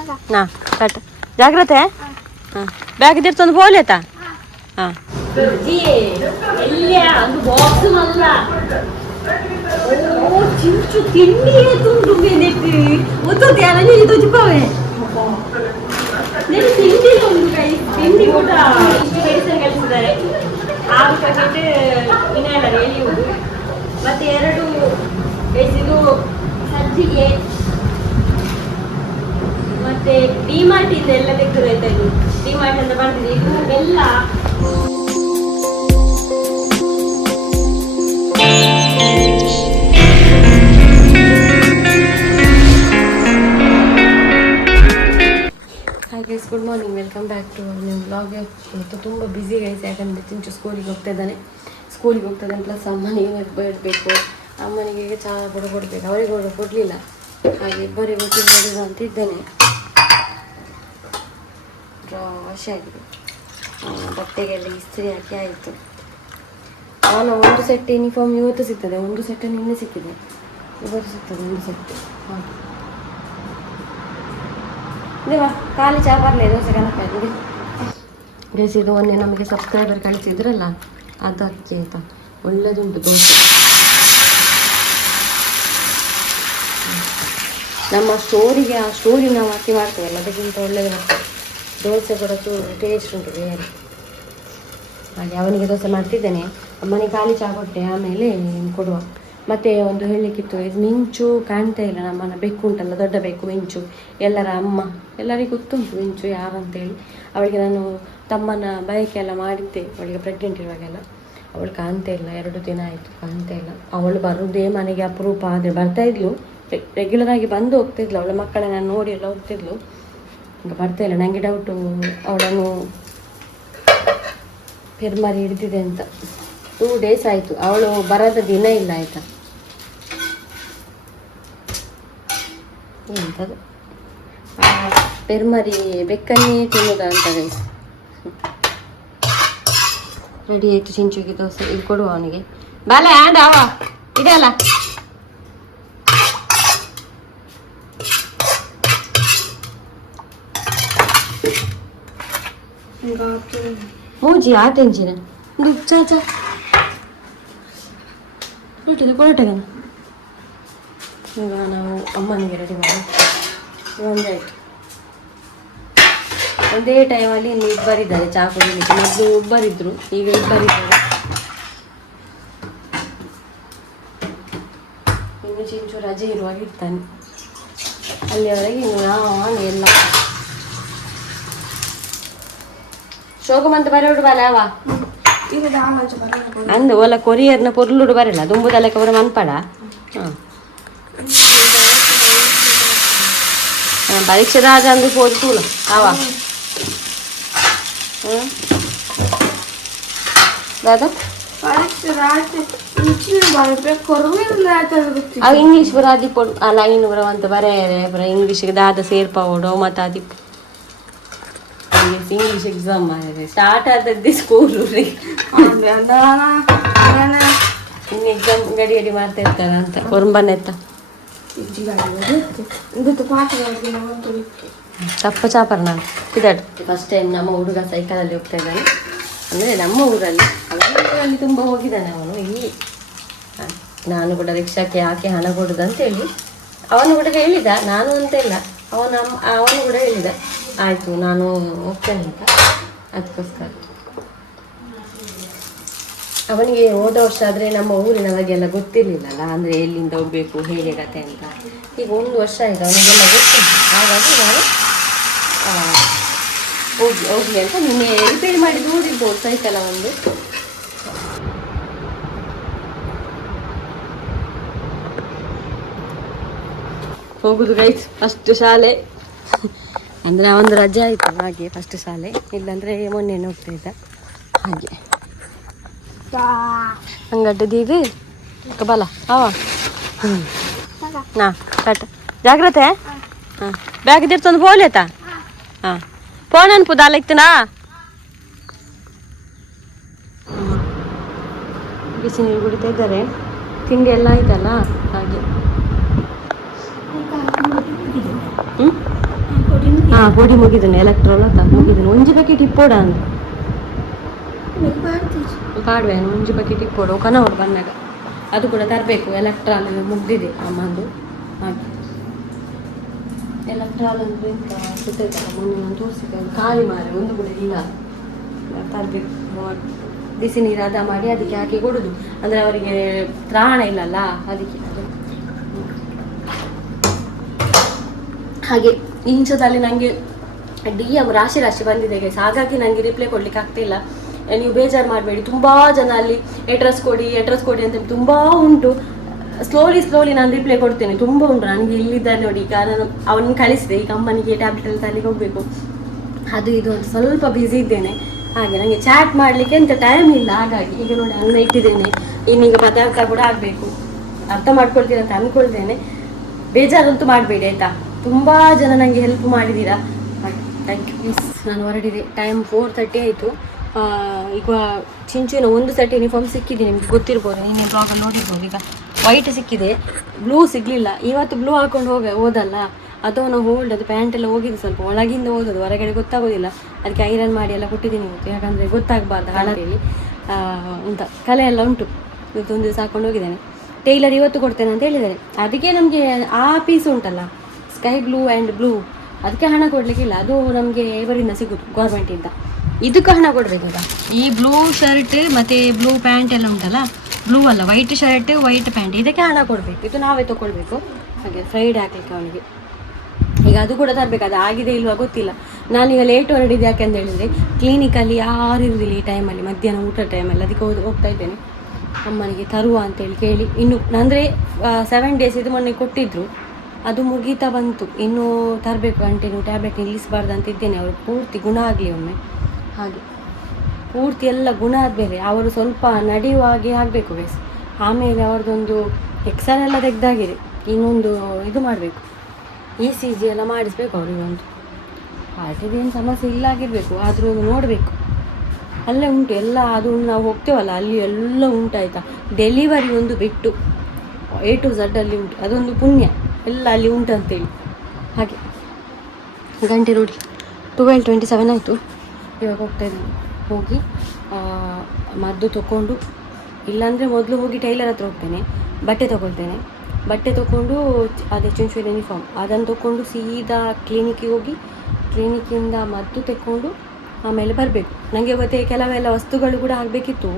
ಹಾಂ ಕಟ್ ಜಾಗ್ರತೆ. ಹಾಂ ಬ್ಯಾಗ್ ಇದ್ದಿರ್ತೊಂದು ಬೋಲೇತಾ. ಹಾಂ చించు తిండి అవుతుంటుంది నీకు వద్దు అలాగే ఇది వచ్చిపోవే నేను తిండిలో ఉంది ತಿಂಡಿ ಕೂಡ ಇಷ್ಟು ಮೆಡಿಸಿನ್ ಕಳಿಸಿದ್ದಾರೆ. 6 ಪ್ಯಾಕೆಟ್ ಇನ್ಹೇಲರ್ ಎಲಿಯುವುದು ಮತ್ತೆ 2 ಇದು ಸಜ್ಜಿಗೆ ಮತ್ತೆ ಡಿಮಾರ್ಟ್ ಇಂದ ಎಲ್ಲ ತೆಗೆದು ಇದು ಡಿಮಾರ್ಟ್ ಅಂತ ಬರ್ತಿದೆ. ಇದು ಬೆಲ್ಲ guys good morning, welcome back to ನಿಮ್ಮ ಬ್ಲಾಗ್. ಇವತ್ತು ತುಂಬ ಬ್ಯುಸಿ ಗೈಸ್, ಯಾಕಂದರೆ ಚಿಂಚು ಸ್ಕೂಲಿಗೆ ಹೋಗ್ತಾಯಿದ್ದಾನೆ ಪ್ಲಸ್ ಅಮ್ಮನಿಗೆ ಬಿಡಬೇಕು, ಅಮ್ಮನಿಗೆ ಈಗ ಚಹಾ ಕೊಡಬೇಕು, ಅವರಿಗೆ ಕೊಡಲಿಲ್ಲ, ಹಾಗೆ ಇಬ್ಬರಿಗೆ ಕೊಟ್ಟಿದ್ದು ಅಂತ ಇದ್ದೇನೆ. ವಾಶ್ ಆಗಿದೆ, ಬಟ್ಟೆಗೆಲ್ಲ ಇಸ್ತ್ರಿ ಹಾಕಿ ಆಯಿತು. ನಾನು ಒಂದು ಸೆಟ್ ಯೂನಿಫಾರ್ಮ್ ಇವತ್ತು ಸಿಗ್ತದೆ, ಒಂದು ಸೆಟ್ ನಿನ್ನೆ ಸಿಕ್ಕಿದೆ, ಇವತ್ತು ಸಿಗ್ತದೆ ಒಂದು ಸೆಟ್. ಹಾಗೆ ದೇವಾ ಖಾಲಿ ಚಹಾ ಬರಲಿ ದೋಸೆ ಕನಕಾಗಿದೆ ಗೈಸ್. ಇದು ಮೊನ್ನೆ ನಮಗೆ ಸಬ್ಸ್ಕ್ರೈಬರ್ ಕಳಿಸಿದ್ರಲ್ಲ ಅದಕ್ಕೆ ಆಯಿತಾ, ಒಳ್ಳೆದುಂಟು ದೋಸೆ. ನಮ್ಮ ಸ್ಟೋರಿಗೆ ಆ ಸ್ಟೋರಿ ನಾವು ಹಾಕಿ ಮಾಡ್ತೇವಲ್ಲ ಅದಕ್ಕಿಂತ ಒಳ್ಳೆಯದು ಬರ್ತದೆ ದೋಸೆ ಕೂಡ ಟೇಸ್ಟ್ ಉಂಟು ಬೇರೆ. ಹಾಗೆ ಅವನಿಗೆ ದೋಸೆ ಮಾಡ್ತಿದ್ದೇನೆ, ಅಮ್ಮನಿಗೆ ಖಾಲಿ ಚಹಾ ಕೊಟ್ಟೆ, ಆಮೇಲೆ ಕೊಡುವ. ಮತ್ತು ಒಂದು ಹೇಳಲಿಕ್ಕಿತ್ತು, ಇದು ಮಿಂಚು ಕಾಣ್ತಾ ಇಲ್ಲ, ನಮ್ಮನ್ನು ಬೆಕ್ಕು ಉಂಟಲ್ಲ ದೊಡ್ಡ ಬೆಕ್ಕು ಮಿಂಚು, ಎಲ್ಲರ ಅಮ್ಮ, ಎಲ್ಲರಿಗೂ ಗೊತ್ತುಂಟು ಮಿಂಚು ಯಾರಂತೇಳಿ. ಅವಳಿಗೆ ನಾನು ತಮ್ಮನ ಬಯಕೆಲ್ಲ ಮಾಡಿದ್ದೆ, ಅವಳಿಗೆ ಪ್ರೆಗ್ನೆಂಟ್ ಇರುವಾಗೆಲ್ಲ. ಅವಳು ಕಾಣ್ತಾ ಇಲ್ಲ, 2 ದಿನ ಆಯಿತು ಕಾಣ್ತಾ ಇಲ್ಲ. ಅವಳು ಬರೋದೇ ಮನೆಗೆ ಅಪರೂಪ, ಆದರೆ ಬರ್ತಾಯಿದ್ಲು, ರೆಗ್ಯುಲರಾಗಿ ಬಂದು ಹೋಗ್ತಿದ್ಲು, ಅವಳ ಮಕ್ಕಳನ್ನ ನೋಡಿ ಎಲ್ಲ ಹೋಗ್ತಿದ್ಲು. ಈಗ ಬರ್ತಾ ಇಲ್ಲ, ನನಗೆ ಡೌಟು ಅವಳನ್ನು ಪೆರ್ಮರಿ ಹಿಡಿದಿದೆ ಅಂತ. 2 ಡೇಸ್ ಆಯಿತು, ಅವಳು ಬರದ ದಿನ ಇಲ್ಲ ಆಯಿತಾ. ಎಂಥದ್ದು ಪೆರ್ಮರಿ ಬೆಕ್ಕನ್ನೇ ತಿನ್ನೋದ ಅಂತ ಗೈಸ್. ರೆಡಿ ಆಯಿತು ಚಿಂಚುಗೆ ದೋಸೆ, ಇಲ್ಲಿ ಕೊಡುವ ಅವನಿಗೆ. ಬಾಲ ಆದ ಅವ ಇದೆಯಲ್ಲ, ಮೂಜಿ ಆತೆಂಚಿನ ಚಾಚಾ ಕೊರಟೆಗನ. ಈಗ ನಾವು ಅಮ್ಮನಿಗೆ ರೆಡಿ ಮಾಡಿ ಒಂದಾಯಿತು. ಒಂದೇ ಟೈಮಲ್ಲಿ ಇನ್ನು ಇಬ್ಬರಿದ್ದಾರೆ ಚಹಾ ಕುಡಿಲಿಕ್ಕೆ. ಮೊದಲು ಒಬ್ಬರಿದ್ದರು, ಈಗ ಇಬ್ಬರಿದ್ದಾರೆ. ಇನ್ನು ಚಿಂಚು ರಜೆ ಇರುವಾಗ ಇರ್ತಾನೆ, ಅಲ್ಲಿವರೆಗೆ ಇನ್ನು ನಾನು ಎಲ್ಲ ಶೋಕಮಂತ ಬರೋಡು ಬಾಲ ಅವ ಅಂದು ಒಲ ಕೊರಿಯರ್ನ ಪೊರ್ಲುಡು ಬರಲ್ಲ ದುಂಬುದಲ್ಲಕ್ಕೆ ಅವರ ಮನ್ಪಡ. ಹಾಂ ಪರೀಕ್ಷೆ ರಾಜ ಅಂದು ಹೋಗಿ ತೂಲ ಅವ ದಾದ ಅವು ಇಂಗ್ಲೀಷ್ ಬರ ಅದಿ ಕೊಡು ಆ ಲೈನ್ ಬರುವಂತ ಬರ ಇಂಗ್ಲೀಷ್ಗೆ ದಾದ ಸೇರ್ಪವೋಡು ಮತ್ತು ಅದಿ ಇಂಗ್ಲೀಷ್ ಎಕ್ಸಾಮ್ ಮಾಡಿದೆ ಸ್ಟಾರ್ಟ್ ಆದದ್ದೇ ಸ್ಕೂಲು ರೀ. ಇನ್ನು ಎಕ್ಸಾಮ್ ಗಡಿ ಮಾಡ್ತಾ ಇರ್ತಾರ ಅಂತ ಹೊರಂಬನೆತ್ತ ತಪ್ಪ ಚಾಪರ್ ನಾನು ಇದಾಡು. ಫಸ್ಟ್ ಟೈಮ್ ನಮ್ಮ ಹುಡುಗ ಸೈಕಲಲ್ಲಿ ಹೋಗ್ತಾ ಇದ್ದಾನೆ, ಅಂದರೆ ನಮ್ಮ ಊರಲ್ಲಿ, ಅವನ ಊರಲ್ಲಿ ತುಂಬ ಹೋಗಿದ್ದಾನೆ ಅವನು. ಇಲ್ಲಿ ನಾನು ಕೂಡ ರಿಕ್ಷಾಕ್ಕೆ ಹಾಕಿ ಹಣ ಕೊಡೋದಂತೇಳಿ ಅವನು ಕೂಡ ಹೇಳಿದ, ನಾನು ಅಂತೆಲ್ಲ ಅವನು ಕೂಡ ಹೇಳಿದ ಆಯಿತು ನಾನು ಹೋಗ್ತೇನೆ ಅಂತ. ಅದಕ್ಕೋಸ್ಕರ ಅವನಿಗೆ ಹೋದ ವರ್ಷ ಆದರೆ ನಮ್ಮ ಊರಿನ ಬಗ್ಗೆಲ್ಲ ಗೊತ್ತಿರಲಿಲ್ಲಲ್ಲ, ಅಂದರೆ ಎಲ್ಲಿಂದ ಹೋಗಬೇಕು ಹೇಗೆ ಕತೆ ಅಂತ. ಈಗ 1 ವರ್ಷ ಆಯಿತು ಅವನಿಗೆಲ್ಲ ಗೊತ್ತಿಲ್ಲ, ಹಾಗಾಗಿ ನಾನು ಹೋಗಲಿ ಅಂತ ನಿನ್ನೆ ರಿಪೇರಿ ಮಾಡಿ ನೋಡಿರ್ಬೋದು ಸೈಕಲ ಒಂದು. ಹೋಗುದು ಗೈಸ್ ಫಸ್ಟ್ ಶಾಲೆ, ಅಂದರೆ ಒಂದು ರಜೆ ಆಯಿತು ಹಾಗೆ ಫಸ್ಟ್ ಶಾಲೆ, ಇಲ್ಲಾಂದರೆ ಮೊನ್ನೆ ಹೋಗ್ತಾ ಇದ್ದ ಹಾಗೆ. ಹಂಗಡ್ಡದೀದು ಬಲ ಅವ ಹಾಂ ಕಟ್ ಜಾಗ್ರತೆ. ಹಾಂ ಬ್ಯಾಗ್ ಇದ್ದಿರ್ತೊಂದು ಬೋಲೇತಾ. ಹಾಂ ಫೋನ್ ಅನ್ಪುದ ಇತ್ತನಾ ಬಿಸಿ ನೀರು ಕುಡಿತಾ ಇದ್ದಾರೆ, ತಿಂಡಿ ಎಲ್ಲ ಆಯ್ತಲ್ಲ ಹಾಗೆ. ಪೊಡಿ ಮುಗಿದನು ಎಲೆಕ್ಟ್ರೋಲ್ ಮುಗಿದನು ಒಂಜಿ ಪ್ಯಾಕೆಟ್ ಇಪ್ಪೋಡ ಅಂತ ಪಾಡುವೇನು ಒಂಜಿ ಪ್ಯಾಕೆಟ್ ಇಪ್ಪೋಡು ಕನವರು ಬಂದಾಗ ಅದು ಕೂಡ ತರಬೇಕು. ಎಲೆಕ್ಟ್ರಾಲ್ ಮುಗ್ದಿದೆ ಅಮ್ಮಂದು. ಹಾಗೆ ಎಲೆಕ್ಟ್ರಾಲ್ ಅಂದರೆ ಎಂತ ಗೊತ್ತಾಯ್ತಲ್ಲ, ಮೊನ್ನೆ ನಾನು ತೋರಿಸಿದ್ದೆ ಖಾಲಿ ಮಾರೆ ಒಂದು ಕೂಡ ಇಲ್ಲ, ತರಬೇಕು. ಬಿಸಿ ನೀರು ಹದ ಮಾಡಿ ಅದಕ್ಕೆ ಹಾಕಿ ಕೊಡೋದು, ಅಂದರೆ ಅವರಿಗೆ ತ್ರಾಣ ಇಲ್ಲಲ್ಲ ಅದಕ್ಕೆ. ಹಾಗೆ ಇನ್ಸ್ಟಾದಲ್ಲಿ ನನಗೆ DM ರಾಶಿ ರಾಶಿ ಬಂದಿದೆ ಗೈಸ್, ಹಾಗಾಗಿ ನನಗೆ ರಿಪ್ಲೈ ಕೊಡ್ಲಿಕ್ಕೆ ಆಗ್ತಿಲ್ಲ. ನೀವು ಬೇಜಾರು ಮಾಡಬೇಡಿ. ತುಂಬ ಜನ ಅಲ್ಲಿ ಅಡ್ರೆಸ್ ಕೊಡಿ ಅಂತ ತುಂಬ ಉಂಟು. ಸ್ಲೋಲಿ ನಾನು ರಿಪ್ಲೈ ಕೊಡ್ತೇನೆ. ತುಂಬ ಉಂಟು ನನಗೆ ಇಲ್ಲಿದ್ದಾರೆ ನೋಡಿ. ಈಗ ನಾನು ಅವನ್ನ ಕಳಿಸಿದೆ, ಈ ಕಂಪನಿಗೆ ಟ್ಯಾಬ್ಲೆಟ್ ಎಲ್ಲ ತರಲಿಕ್ಕೆ ಹೋಗಬೇಕು, ಅದು ಇದು ಅಂತ ಸ್ವಲ್ಪ ಬ್ಯುಸಿ ಇದ್ದೇನೆ. ಹಾಗೆ ನನಗೆ ಚಾಟ್ ಮಾಡಲಿಕ್ಕೆ ಎಂತ ಟೈಮ್ ಇಲ್ಲ. ಹಾಗಾಗಿ ಈಗ ನೋಡಿ ಅನ್ನ ಇಟ್ಟಿದ್ದೇನೆ, ಇನ್ನೀಗ ಪದಾರ್ಥ ಕೂಡ ಆಗಬೇಕು. ಅರ್ಥ ಮಾಡ್ಕೊಳ್ತೀನಿ ಅಂತ ಅಂದ್ಕೊಳ್ತೇನೆ. ಬೇಜಾರಂತೂ ಮಾಡಬೇಡಿ ಆಯಿತಾ. ತುಂಬ ಜನ ನನಗೆ ಹೆಲ್ಪ್ ಮಾಡಿದ್ದೀರಾ, ಥ್ಯಾಂಕ್ ಯು. ಪ್ಲೀಸ್ ನಾನು ಹೊರಟಿದೆ. ಟೈಮ್ 4:30 ಆಯಿತು. ಈಗ ಚಿಂಚುವಿನ ಒಂದು ಸೆಟ್ ಯೂನಿಫಾರ್ಮ್ ಸಿಕ್ಕಿದೆ, ನಿಮ್ಗೆ ಗೊತ್ತಿರ್ಬೋದು, ನೀನು ಬ್ಲಾಗಲ್ಲಿ ನೋಡಿರ್ಬೋದು. ಈಗ ವೈಟ್ ಸಿಕ್ಕಿದೆ, ಬ್ಲೂ ಸಿಗಲಿಲ್ಲ. ಇವತ್ತು ಬ್ಲೂ ಹಾಕೊಂಡು ಹೋದಲ್ಲ, ಅಥವಾ ನಾವು ಹೋಲ್ಡ್ ಅದು ಪ್ಯಾಂಟ್ ಎಲ್ಲ ಹೋಗಿದೆ, ಸ್ವಲ್ಪ ಒಳಗಿಂದ ಹೋಗೋದು, ಹೊರಗಡೆ ಗೊತ್ತಾಗೋದಿಲ್ಲ. ಅದಕ್ಕೆ ಐರನ್ ಮಾಡಿ ಎಲ್ಲ ಕೊಟ್ಟಿದ್ದೀನಿ ಇವತ್ತು, ಯಾಕಂದರೆ ಗೊತ್ತಾಗಬಾರ್ದು ಹಳೇಲಿ ಅಂತ ಕಲೆ ಎಲ್ಲ ಉಂಟು. ಇವತ್ತು ಒಂದು ದಿವಸ ಹಾಕೊಂಡು ಹೋಗಿದ್ದೇನೆ. ಟೈಲರ್ ಇವತ್ತು ಕೊಡ್ತೇನೆ ಅಂತ ಹೇಳಿದ್ದಾರೆ. ಅದಕ್ಕೆ ನಮಗೆ ಆ ಪೀಸ್ ಉಂಟಲ್ಲ ಸ್ಕೈ ಬ್ಲೂ ಆ್ಯಂಡ್ ಬ್ಲೂ, ಅದಕ್ಕೆ ಹಣ ಕೊಡಲಿಕ್ಕಿಲ್ಲ. ಅದು ನಮಗೆ ಇವರಿಂದ ಸಿಗೋದು ಗೌರ್ಮೆಂಟಿಂದ. ಇದಕ್ಕೆ ಹಣ ಕೊಡಬೇಕೀಗ. ಈ ಬ್ಲೂ ಶರ್ಟ್ ಮತ್ತು ಬ್ಲೂ ಪ್ಯಾಂಟ್ ಎಲ್ಲ ಉಂಟಲ್ಲ, ಬ್ಲೂ ಅಲ್ಲ ವೈಟ್ ಶರ್ಟ್ ವೈಟ್ ಪ್ಯಾಂಟ್, ಇದಕ್ಕೆ ಹಣ ಕೊಡಬೇಕು. ಇದು ನಾವೇ ತೊಗೊಳ್ಬೇಕು. ಹಾಗೆ ಫ್ರೈಡೆ ಹಾಕ್ಲಿಕ್ಕೆ ಅವನಿಗೆ. ಈಗ ಅದು ಕೂಡ ತರಬೇಕು. ಅದು ಆಗಿದೆ ಇಲ್ವಾ ಗೊತ್ತಿಲ್ಲ. ನಾನೀಗ ಲೇಟ್ ಹೊರಡಿದ್ದು ಯಾಕೆಂತ ಹೇಳಿದರೆ, ಕ್ಲಿನಿಕಲ್ಲಿ ಯಾರು ಇರುವುದಿಲ್ಲ ಈ ಟೈಮಲ್ಲಿ, ಮಧ್ಯಾಹ್ನ ಊಟ ಟೈಮಲ್ಲಿ. ಅದಕ್ಕೆ ಹೋಗ್ತಾ ಇದ್ದೇನೆ ಅಮ್ಮನಿಗೆ ತರುವ ಅಂತೇಳಿ ಕೇಳಿ. ಇನ್ನು ಅಂದರೆ 7 days ಇದು ಮೊನ್ನೆ ಕೊಟ್ಟಿದ್ದರು, ಅದು ಮುಗೀತಾ ಬಂತು. ಇನ್ನೂ ತರಬೇಕು ಕಂಟಿನ್ಯೂ, ಟ್ಯಾಬ್ಲೆಟ್ ನಿಲ್ಲಿಸಬಾರ್ದು ಅಂತ ಇದ್ದೇನೆ. ಅವರು ಪೂರ್ತಿ ಗುಣ ಆಗಲಿ ಒಮ್ಮೆ. ಹಾಗೆ ಪೂರ್ತಿ ಎಲ್ಲ ಗುಣ ಆದಮೇಲೆ ಅವರು ಸ್ವಲ್ಪ ನಡೆಯುವ ಹಾಗೆ ಆಗಬೇಕು ಗೈಸ್. ಆಮೇಲೆ ಅವ್ರದ್ದೊಂದು ಎಕ್ಸ್ರೇ ಎಲ್ಲ ತೆಗೆದಾಗಿದೆ, ಇನ್ನೊಂದು ಇದು ಮಾಡಬೇಕು, ECG ಎಲ್ಲ ಮಾಡಿಸ್ಬೇಕು ಅವ್ರಿಗೆ. ಒಂದು ಹಾರ್ಟಿದೇನು ಸಮಸ್ಯೆ ಇಲ್ಲ ಆಗಿರಬೇಕು, ಆದರೂ ಒಂದು ನೋಡಬೇಕು. ಅಲ್ಲೇ ಉಂಟು ಎಲ್ಲ, ಅದು ನಾವು ಹೋಗ್ತೇವಲ್ಲ ಅಲ್ಲಿ ಎಲ್ಲ ಉಂಟಾಯ್ತಾ. ಡೆಲಿವರಿ ಒಂದು ಬಿಟ್ಟು A to Z ಅಲ್ಲಿ ಉಂಟು, ಅದೊಂದು ಪುಣ್ಯ, ಎಲ್ಲ ಅಲ್ಲಿ ಉಂಟು ಅಂತೇಳಿ. ಹಾಗೆ ಗಂಟೆ ನೋಡಿ 12:27 ಆಯಿತು. ಇವಾಗ ಹೋಗ್ತಾ ಇದ್ದೀನಿ. ಹೋಗಿ ಮದ್ದು ತೊಗೊಂಡು, ಇಲ್ಲಾಂದರೆ ಮೊದಲು ಹೋಗಿ ಟೈಲರ್ ಹತ್ರ ಹೋಗ್ತೇನೆ, ಬಟ್ಟೆ ತೊಗೊಳ್ತೇನೆ. ಬಟ್ಟೆ ತೊಗೊಂಡು ಅದೇ ಚಿಂಚುವಿನ ಯೂನಿಫಾರ್ಮ್ ಅದನ್ನು ತೊಗೊಂಡು ಸೀದಾ ಕ್ಲಿನಿಕ್ಕಿಗೆ ಹೋಗಿ, ಕ್ಲಿನಿಕ್ಕಿಂದ ಮದ್ದು ತೆಕ್ಕೊಂಡು ಆಮೇಲೆ ಬರಬೇಕು. ನನಗೆ ಇವತ್ತೇ ಕೆಲವೆಲ್ಲ ವಸ್ತುಗಳು ಕೂಡ ಆಗಬೇಕಿತ್ತು.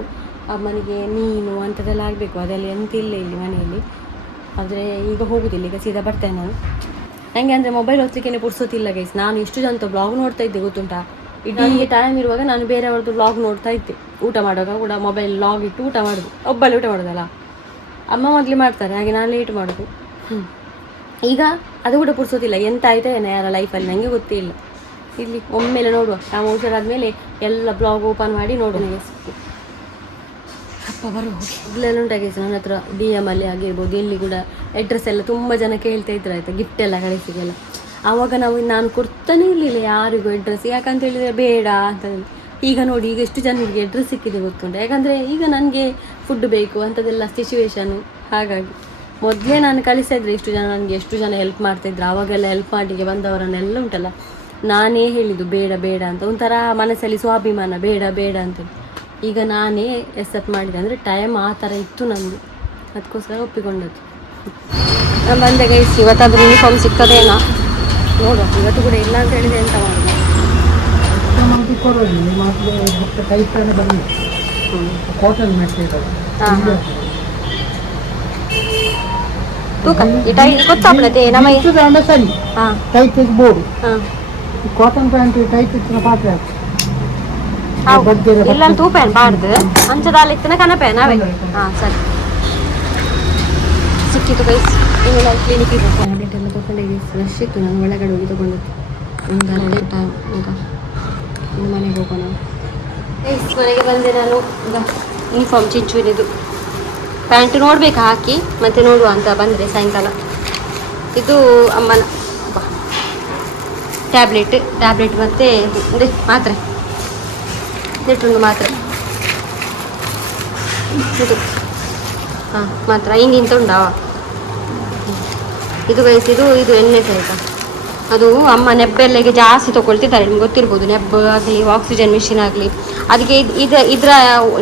ಅಮ್ಮನಿಗೆ ಮೀನು ಅಂಥದ್ದೆಲ್ಲ ಆಗಬೇಕು, ಅದೆಲ್ಲ ಎಂತ ಇಲ್ಲ ಇಲ್ಲಿ ಮನೆಯಲ್ಲಿ. ಆದರೆ ಈಗ ಹೋಗೋದಿಲ್ಲ, ಈಗ ಸೀದಾ ಬರ್ತೇನೆ ನಾನು. ನನಗೆ ಅಂದರೆ ಮೊಬೈಲ್ ಹೊತ್ತಲಿಕ್ಕೆ ಪುರ್ಸೋತಿಲ್ಲ ಗೈಸ್. ನಾನು ಇಷ್ಟು ಜನ ಬ್ಲಾಗ್ ನೋಡ್ತಾ ಇದ್ದೆ ಗೊತ್ತುಂಟಾ. ನನಗೆ ಟೈಮ್ ಇರುವಾಗ ನಾನು ಬೇರೆಯವ್ರದ್ದು ಬ್ಲಾಗ್ ನೋಡ್ತಾ ಇದ್ದೆ. ಊಟ ಮಾಡುವಾಗ ಕೂಡ ಮೊಬೈಲ್ ಲಾಗ್ ಇಟ್ಟು ಊಟ ಮಾಡೋದು, ಒಬ್ಬಲ್ಲಿ ಊಟ ಮಾಡೋದಲ್ಲ. ಅಮ್ಮ ಮೊದಲು ಮಾಡ್ತಾರೆ, ಹಾಗೆ ನಾನು ಲೇಟ್ ಮಾಡೋದು. ಈಗ ಅದು ಕೂಡ ಪುರ್ಸೋತಿಲ್ಲ. ಎಂತ ಆಯಿತಾ ಏನೋ ಯಾರ ಲೈಫಲ್ಲಿ ನನಗೆ ಗೊತ್ತೇ ಇಲ್ಲ. ಇಲ್ಲಿ ಒಮ್ಮೆಲೆ ನೋಡುವ, ನಾವು ಹುಷಾರಾದ್ಮೇಲೆ ಎಲ್ಲ ಬ್ಲಾಗ್ ಓಪನ್ ಮಾಡಿ ನೋಡೋಣ. ಅಪ್ಪ ಬರೋ ಇಲ್ಲೆಲ್ಲ ಉಂಟಾಗಿತ್ತು ನನ್ನ ಹತ್ರ DM ಅಲ್ಲಿ ಆಗಿರ್ಬೋದು, ಇಲ್ಲಿ ಕೂಡ ಅಡ್ರೆಸ್ ಎಲ್ಲ ತುಂಬ ಜನ ಕೇಳ್ತಾ ಇದ್ರು ಆಯಿತಾ, ಗಿಫ್ಟ್ ಎಲ್ಲ ಕಳಿಸಿದೆಲ್ಲ. ಆವಾಗ ನಾನು ಕೊಡ್ತಾನೆ ಇರಲಿಲ್ಲ ಯಾರಿಗೂ ಅಡ್ರೆಸ್, ಯಾಕಂತ ಹೇಳಿದರೆ ಬೇಡ ಅಂತ. ಈಗ ನೋಡಿ, ಈಗ ಎಷ್ಟು ಜನರಿಗೆ ಅಡ್ರೆಸ್ ಸಿಕ್ಕಿದೆ ಗೊತ್ತುಂಟು. ಯಾಕಂದರೆ ಈಗ ನನಗೆ ಫುಡ್ ಬೇಕು ಅಂಥದ್ದೆಲ್ಲ ಸಿಚುವೇಶನು. ಹಾಗಾಗಿ ಮೊದಲೇ ನಾನು ಕಳಿಸ್ತಾಯಿದ್ರೆ ಎಷ್ಟು ಜನ ಹೆಲ್ಪ್ ಮಾಡ್ತಾಯಿದ್ರು. ಆವಾಗೆಲ್ಲ ಹೆಲ್ಪ್ ಮಾಡಿಗೆ ಬಂದವರನ್ನೆಲ್ಲ ಉಂಟಲ್ಲ, ನಾನೇ ಹೇಳಿದ್ದು ಬೇಡ ಬೇಡ ಅಂತ. ಒಂಥರ ಮನಸ್ಸಲ್ಲಿ ಸ್ವಾಭಿಮಾನ, ಬೇಡ ಬೇಡ ಅಂತ. ಈಗ ನಾನೇ ಎಕ್ಸೆಪ್ಟ್ ಮಾಡಿದೆ, ಅಂದರೆ ಟೈಮ್ ಆ ಥರ ಇತ್ತು ನಮ್ಮದು, ಅದಕ್ಕೋಸ್ಕರ ಒಪ್ಪಿಕೊಂಡದ್ದು. ನಾನು ಬಂದೆ ಗೈಸ್. ಇವತ್ತಾದರೂ ಯೂನಿಫಾರ್ಮ್ ಸಿಕ್ಕದೇನಾ ನೋಡುವ. ಇವತ್ತು ಕೂಡ ಇಲ್ಲ ಅಂತ ಹೇಳಿದೆ, ಎಂತ ಮಾಡೋದು. ತೂಕ ಗೊತ್ತಾಗ್ತದೆ ನಮ್ಮ ಕಾಟನ್ ಪ್ಯಾಂಟ್ ಟೈಟ್ ಇತ್ತಿನ ಪಾತ್ರೆ ಇಲ್ಲ ತೂ ಪ್ಯಾನ್ ಬಾರ್ದು ಅಂಚದಾಲ ಇತ್ತಿನ ಕನಪೇನ್ ಅವೇ. ಹಾಂ ಸರಿ, ಸಿಕ್ಕಿತ್ತು ಗೈಸ್. ಇನ್ನು ನಾವು ಕ್ಲಿನಿಕ್ಗೆ ಟ್ಯಾಬ್ಲೆಟ್ ಎಲ್ಲ ತೊಗೊಂಡಿದ್ದೀವಿ. ರಶ್ ಇತ್ತು, ನಾನು ಒಳಗಡೆ ಹೋಗಿ ತೊಗೊಂಡಿದ್ದು. ಒಂದು ಅರ್ಧ ಟೈಮ್. ಈಗ ಇನ್ನು ಮನೆಗೆ ಹೋಗೋಣ ಗೈಸ್. ಮನೆಗೆ ಬಂದೆ ನಾನು. ಈಗ ಯೂನಿಫಾರ್ಮ್ ಚಿಂಚುವಿನಿದು ಪ್ಯಾಂಟ್ ನೋಡ್ಬೇಕು ಹಾಕಿ, ಮತ್ತೆ ನೋಡುವ ಅಂತ ಬಂದರೆ ಸಾಯಂಕಾಲ. ಇದು ಅಮ್ಮನ ಟ್ಯಾಬ್ಲೆಟ್ ಮತ್ತು ಮಾತ್ರೆ, ನೆಟ್ಟೊಂದು ಮಾತ್ರೆ ಇದು. ಹಾಂ ಮಾತ್ರ ಹಿಂಗಿಂತ ಉಂಟಾ ಇದು ಗೈಸ್. ಇದು ಎಣ್ಣೆ ಆಯಿತಾ, ಅದು ಅಮ್ಮ ನೆಬ್ಬೆಲ್ಲೆಗೆ ಜಾಸ್ತಿ ತೊಗೊಳ್ತಿದ್ದಾರೆ, ನಿಮ್ಗೆ ಗೊತ್ತಿರ್ಬೋದು. ನೆಬ್ಬು ಆಗಲಿ ಆಕ್ಸಿಜನ್ ಮಿಷಿನ್ ಆಗಲಿ, ಅದಕ್ಕೆ ಇದರ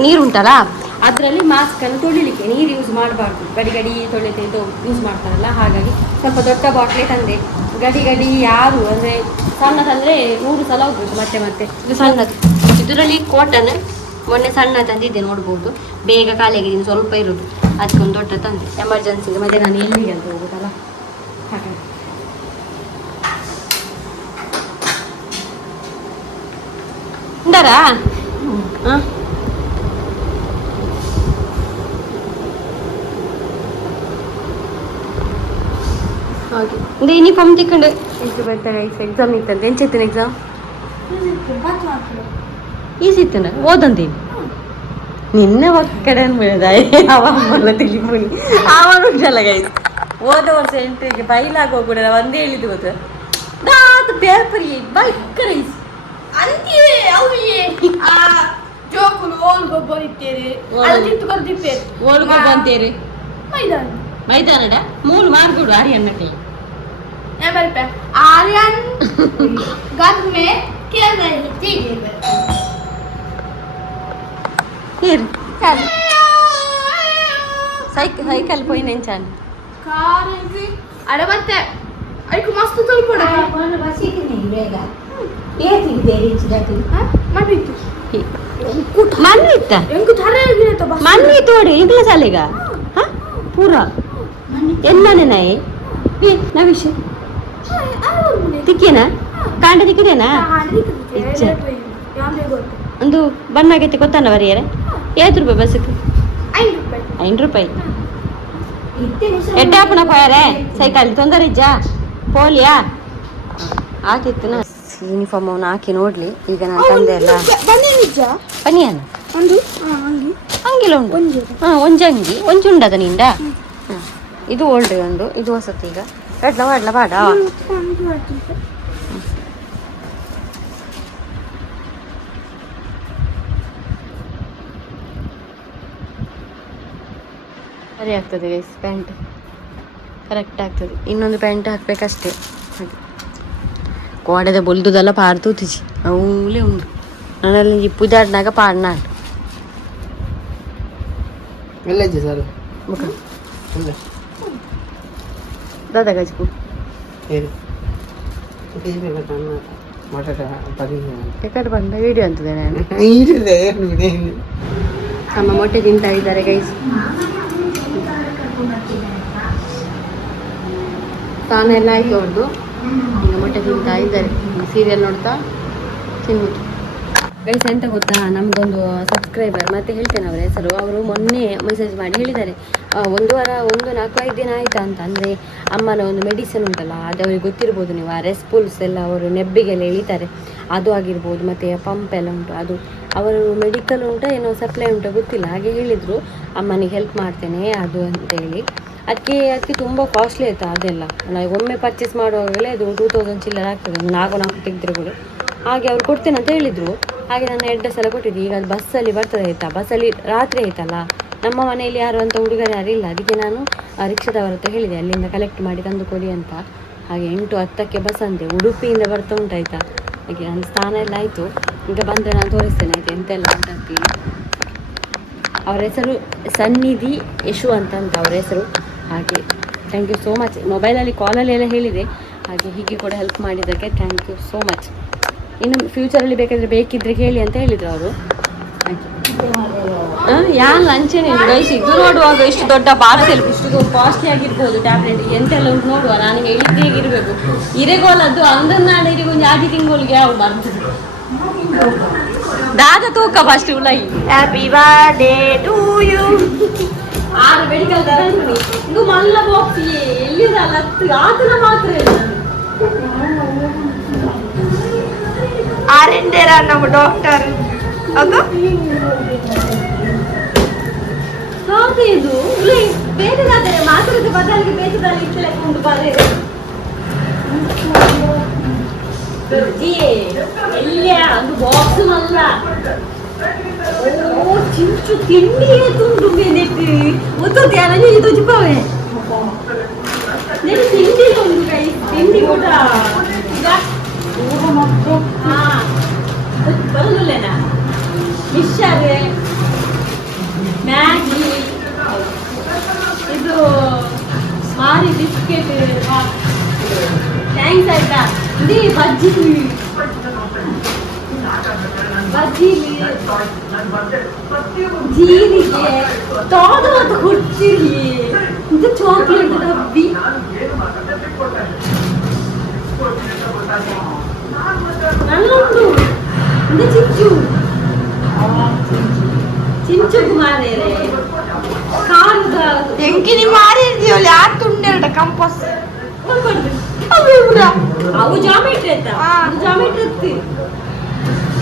ನೀರು ಉಂಟಲ್ಲ, ಅದರಲ್ಲಿ ಮಾಸ್ಕನ್ನು ತೊಳಿಲಿಕ್ಕೆ ನೀರು ಯೂಸ್ ಮಾಡಬಾರ್ದು. ಗಡಿ ತೊಳೆದು ಇದು ಯೂಸ್ ಮಾಡ್ತಾರಲ್ಲ, ಹಾಗಾಗಿ ಸ್ವಲ್ಪ ದೊಡ್ಡ ಬಾಟ್ಲೆ ತಂದೆ. ಗಡಿ ಯಾರು ಅಂದರೆ ಸಣ್ಣದಂದರೆ 100 ಸಲ ಹೋಗ್ಬೋದು ಮತ್ತೆ. ಇದು ಸಣ್ಣದು, ಇದರಲ್ಲಿ ಕಾಟನ್ ಮೊನ್ನೆ ಸಣ್ಣ ತಂದಿದ್ದೆ, ನೋಡ್ಬೋದು. ಬೇಗ ಖಾಲಿಯಾಗಿದ್ದೀನಿ, ಸ್ವಲ್ಪ ಇರೋದು, ಅದಕ್ಕೊಂದು ದೊಡ್ಡ ತಂದೆ ಎಮರ್ಜೆನ್ಸಿಗೆ. ಮತ್ತೆ ನಾನು ಎಲ್ಲಿಗೆ ಅಂತ ಹೋಗೋದಲ್ಲ, ಹಾಗೆ ಉಂಡರಾ ಹಾಂ. ಹಾಗೆ ಒಂದು ಯೂನಿಫಾರ್ಮ್ ತಿಕ್ಕೊಂಡು ಎಷ್ಟು ಬರ್ತಾರೆ. ಎಕ್ಸಾಮ್ ಇತ್ತಂತೆ, ಎಂಚಿತ್ತಿನ ಎಕ್ಸಾಮ್ ಈಸಿತ್ತನ ಓದಂತೀನಿ ನಿನ್ನೆ ಒಕ್ಕಡೆ ಅನ್ಬಿಡದ ಅವಾಗೆಲ್ಲ ತಿಳಿಪುನಿ ಆವಾಗ ಉಂಟಲ್ಲ ಗೈ. ಹೋದ ವರ್ಷ ಎಂಟ್ರಿಗೆ ಬೈಲಾಗ ಹೋಗ್ಬಿಡ ಒಂದೇ ಹೇಳಿದ್ದು ಗೊತ್ತ, ಅದು ಪೇಪರ್ ಭಯಂಕರ ಈಸಿ ಅಂತೀವಿ. ಅವರಿಗೆ ಜೋಕುಲು ಓಲ್ಗೊಬ್ಬ ಇತ್ತೇರಿ, ಓಲ್ಗೊಬ್ಬ ಅಂತೇರಿ ಮೈದಾನ ಮೈದಾನಡ ಮೂರು ಮಾರ್ಕೊಡು ಆರ್ಯನ್ನಕ್ಕೆ. आर्यन घर में खेल रही थी. ಸೈಕಲ್ ಪೋಯಿ ನೆಂಚಾನ್ ಕಾರ್ ಅಡ ಮತ್ತೆ ಅದಕ್ಕೆ ಮಸ್ತ್ ತೊಳ್ಕೊಡ ಮಣ್ಣಿತ್ತ ಮಣ್ಣಿತ್ತು ನೋಡಿ ಇಂಗ್ಲ ಸಾಲಿಗ ಪೂರ ಎನ್ನನೆ ನಾಯಿ ನವಿಶ್ ತಿಕ್ಕೇನಾ ಕಾಂಡ ತಿಕ್ಕಿದೇನಾ ಒಂದು ಬಣ್ಣಾಗೈತೆ ಗೊತ್ತಾನ ಬರೀಯರೆ. 5 ರೂಪಾಯಿ ಬಸ್ಸಿಗೆ 5 ರೂಪಾಯಿ ಎಡ್ಡೆ ಹಾಪುನ ಪೋಯಾರೆ ಸೈಕಲ್ ತೊಂದರೆ ಇಜ್ಜ ಪೋಲಿಯಾ ಆತಿತ್ತು. ನಾ ಯೂನಿಫಾರ್ಮ್ ಅವನು ಹಾಕಿ ನೋಡ್ಲಿ. ಈಗ ನಾನು ತಂದೆ ಅಲ್ಲ ಬನಿಯನ್ ಹಂಗಿಲ್ಲ ಉಂಟು. ಹಾಂ ಒಂಜಂಗಿ ಒಂಜುಂಡದ ನಿಂದ. ಇದು ಓಲ್ಡ್ ಒಂದು, ಇದು ಹೊಸತ್ತು. ಈಗ ಮಾಡ್ಲ ಬಾಡ ಸರಿ ಆಗ್ತದೆ ಗೈಸ್. ಪ್ಯಾಂಟ್ ಕರೆಕ್ಟ್ ಆಗ್ತದೆ. ಇನ್ನೊಂದು ಪ್ಯಾಂಟ್ ಹಾಕ್ಬೇಕಷ್ಟೇ. ಹಾಗೆ ಕೋಡೆದ ಬೊಲ್ದುದೆಲ್ಲ ಪಾಡ್ತೂತಿಜಿ ಅವಲೇ ಉಂಟು. ನನ್ನಲ್ಲಿ ಇಪ್ಪುದಾಡ್ನಾಗ ಪಾಡ್ನಾಡು ದಾದಾ ಗಜ್ಕು ಎಕಡೆ ಬಂದ ವಿಡಿಯೋ ಅಂತದೆ. ನಾನು ಅಮ್ಮ ಮೊಟ್ಟೆ ತಿಂತಾ ಇದ್ದಾರೆ ಗೈಸ್. ಸ್ನಾನ ಎಲ್ಲ ಆಯ್ತು ಅವ್ರದ್ದು. ಈಗ ಮೊಟ್ಟೆ ತಿಂತಾ ಇದ್ದಾರೆ, ಸೀರಿಯಲ್ ನೋಡ್ತಾ ತಿನ್ನುವುದು. ಗೈಸ್ ಎಂತ ಗೊತ್ತಾ, ನಮಗೊಂದು ಸಬ್ಸ್ಕ್ರೈಬರ್ ಮತ್ತೆ ಹೇಳ್ತೇನೆ ಅವರ ಹೆಸರು. ಅವರು ಮೊನ್ನೆ ಮೆಸೇಜ್ ಮಾಡಿ ಹೇಳಿದ್ದಾರೆ, 4-5 ದಿನ ಆಯಿತಾ ಅಂತ. ಅಂದರೆ ಅಮ್ಮನ ಒಂದು ಮೆಡಿಸಿನ್ ಉಂಟಲ್ಲ, ಅದು ಅವ್ರಿಗೆ ಗೊತ್ತಿರ್ಬೋದು ನೀವು, ಆ ರೆಸ್ಪೂಲ್ಸ್ ಎಲ್ಲ ಅವರು ನೆಬ್ಬಿಗೆಲ್ಲ ಎಳಿತಾರೆ, ಅದು ಆಗಿರ್ಬೋದು. ಮತ್ತು ಪಂಪ್ ಎಲ್ಲ ಉಂಟು, ಅದು ಅವರು ಮೆಡಿಕಲ್ ಉಂಟಾ ಏನೋ ಸಪ್ಲೈ ಉಂಟಾ ಗೊತ್ತಿಲ್ಲ. ಹಾಗೆ ಹೇಳಿದರು ಅಮ್ಮನಿಗೆ ಹೆಲ್ಪ್ ಮಾಡ್ತೇನೆ ಅದು ಅಂತೇಳಿ. ಅದಕ್ಕೆ ತುಂಬ ಕಾಸ್ಟ್ಲಿ ಆಯಿತಾ ಅದೆಲ್ಲ. ನಾವು ಒಮ್ಮೆ ಪರ್ಚೇಸ್ ಮಾಡುವಾಗಲೇ ಅದು 2000 ಚಿಲ್ಲರ್ ಆಗ್ತದೆ, 4 ತೆಗೆದ್ರೆ ಕೂಡ. ಹಾಗೆ ಅವ್ರು ಕೊಡ್ತೇನೆ ಅಂತ ಹೇಳಿದರು. ಹಾಗೆ ನಾನು ಅಡ್ರೆಸ್ ಎಲ್ಲ ಕೊಟ್ಟಿದ್ದೆ. ಈಗ ಅದು ಬಸ್ಸಲ್ಲಿ ಬರ್ತದೆ ಆಯಿತಾ, ಬಸ್ಸಲ್ಲಿ ರಾತ್ರಿ ಆಯ್ತಲ್ಲ, ನಮ್ಮ ಮನೆಯಲ್ಲಿ ಯಾರು ಅಂತ ಹುಡುಗರು ಯಾರಿಲ್ಲ. ಅದಕ್ಕೆ ನಾನು ರಿಕ್ಷಾದವರ ಹತ್ರ ಹೇಳಿದೆ ಅಲ್ಲಿಂದ ಕಲೆಕ್ಟ್ ಮಾಡಿ ತಂದು ಕೊಡಿ ಅಂತ. ಹಾಗೆ 8:10 ಬಸ್ ಅಂತೆ, ಉಡುಪಿಯಿಂದ ಬರ್ತಾ ಉಂಟಾಯ್ತಾ. ಹಾಗೆ ನನ್ನ ಸ್ಥಾನ ಎಲ್ಲ ಆಯಿತು. ಈಗ ಬಂದರೆ ನಾನು ತೋರಿಸ್ತೇನೆ ಆಯಿತು ಎಂತೆಲ್ಲ ಉಂಟಂತೇಳಿ. ಅವರ ಹೆಸರು ಸನ್ನಿಧಿ ಯಶು ಅಂತ ಅವ್ರ ಹೆಸರು. ಹಾಗೆ ಥ್ಯಾಂಕ್ ಯು ಸೋ ಮಚ್. ಮೊಬೈಲಲ್ಲಿ ಕಾಲಲ್ಲಿ ಎಲ್ಲ ಹೇಳಿದೆ, ಹಾಗೆ ಹೀಗೆ ಕೂಡ ಹೆಲ್ಪ್ ಮಾಡಿದ್ದಕ್ಕೆ ಥ್ಯಾಂಕ್ ಯು ಸೋ ಮಚ್. ಇನ್ನು ಫ್ಯೂಚರಲ್ಲಿ ಬೇಕಿದ್ರೆ ಕೇಳಿ ಅಂತ ಹೇಳಿದರು ಅವರು. ಯಾರು ಲಂಚೇನೆ ಗೈಸ್. ಇದು ನೋಡುವಾಗ ಇಷ್ಟು ದೊಡ್ಡ ಪಾರ್ಸೆಲ್, ಇಷ್ಟು ಕಾಸ್ಟ್ಲಿ ಆಗಿರ್ಬೋದು ಟ್ಯಾಬ್ಲೆಟ್, ಎಂತೆಲ್ಲ ಉಂಟು ನೋಡುವ. ನನಗೆ ಹೇಳಿದ್ದೇ ಇರಬೇಕು. ಇರೆಗೋಲದ್ದು ಅಂದನಾಡು ಇರಿಗೊಂದು 2 ತಿಂಗಳಿಗೆ ಯಾವ ಬರ್ತದೆ. ದಾದ ತೂಕ ಫಸ್ಟ್ ಉಲೈ happy birthday to you. 6 medical ತಗೊಂಡು ಇದು ಮಲ್ಲ ಬಾಕ್ಸ್ ಎಲ್ಲಿರಲ್ಲ ಆತನ ಮಾತ್ರ ಆರೆಂಡೇರ ನಮ್ಮ ಡಾಕ್ಟರ್ ಅದು ಹೌದು. ಇದು ಬೇರೆದಾದರೆ ಮಾತ್ರದ ಬದಲಿಗೆ ಬೇಜದಲ್ಲಿ ಇಟ್ಟುಕೊಂಡು ಬರೇ ಎಲ್ಲಿಯ ಒಂದು ಬಾಕ್ಸ್ ಅಲ್ಲ. ಓ ಚಿಂಚು ತಿಂಡಿ ತುಂಡು ನೆಟ್ಟು ಒತ್ತೋದು ಯಾರ ಇದು ಚಿಪ್ಪವೇ ನೆಟ್ಟು ತಿಂಡಿ ಒಂದು ಕೈ ತಿಂಡಿ ಕೂಡ ಬಜ್ಜಿ ಬಜ್ಜಿಲಿ ಜೀರಿಗೆ ತೋದು ಹುಚ್ಚಿರಿ ಇದು ಚಾಕ್ಲೇಟ್ ಡಬ್ಬಿ ನಲ್ಲೊಂದು ಇದು ಚಿಂಚು ಮಾರೇರೆ ಕಾಲದ ಎಂಕಿನಿ ಮಾರಿದ್ಯಲ್ಲ ಯಾರು ತುಂಡೆರಡ ಕಂಪಸ್ ಅವು ಜಾಮೆಟ್ರಿ ಆಯ್ತಾ ಅದು ಜಾಮೆಟ್ರಿ ಇರ್ತಿ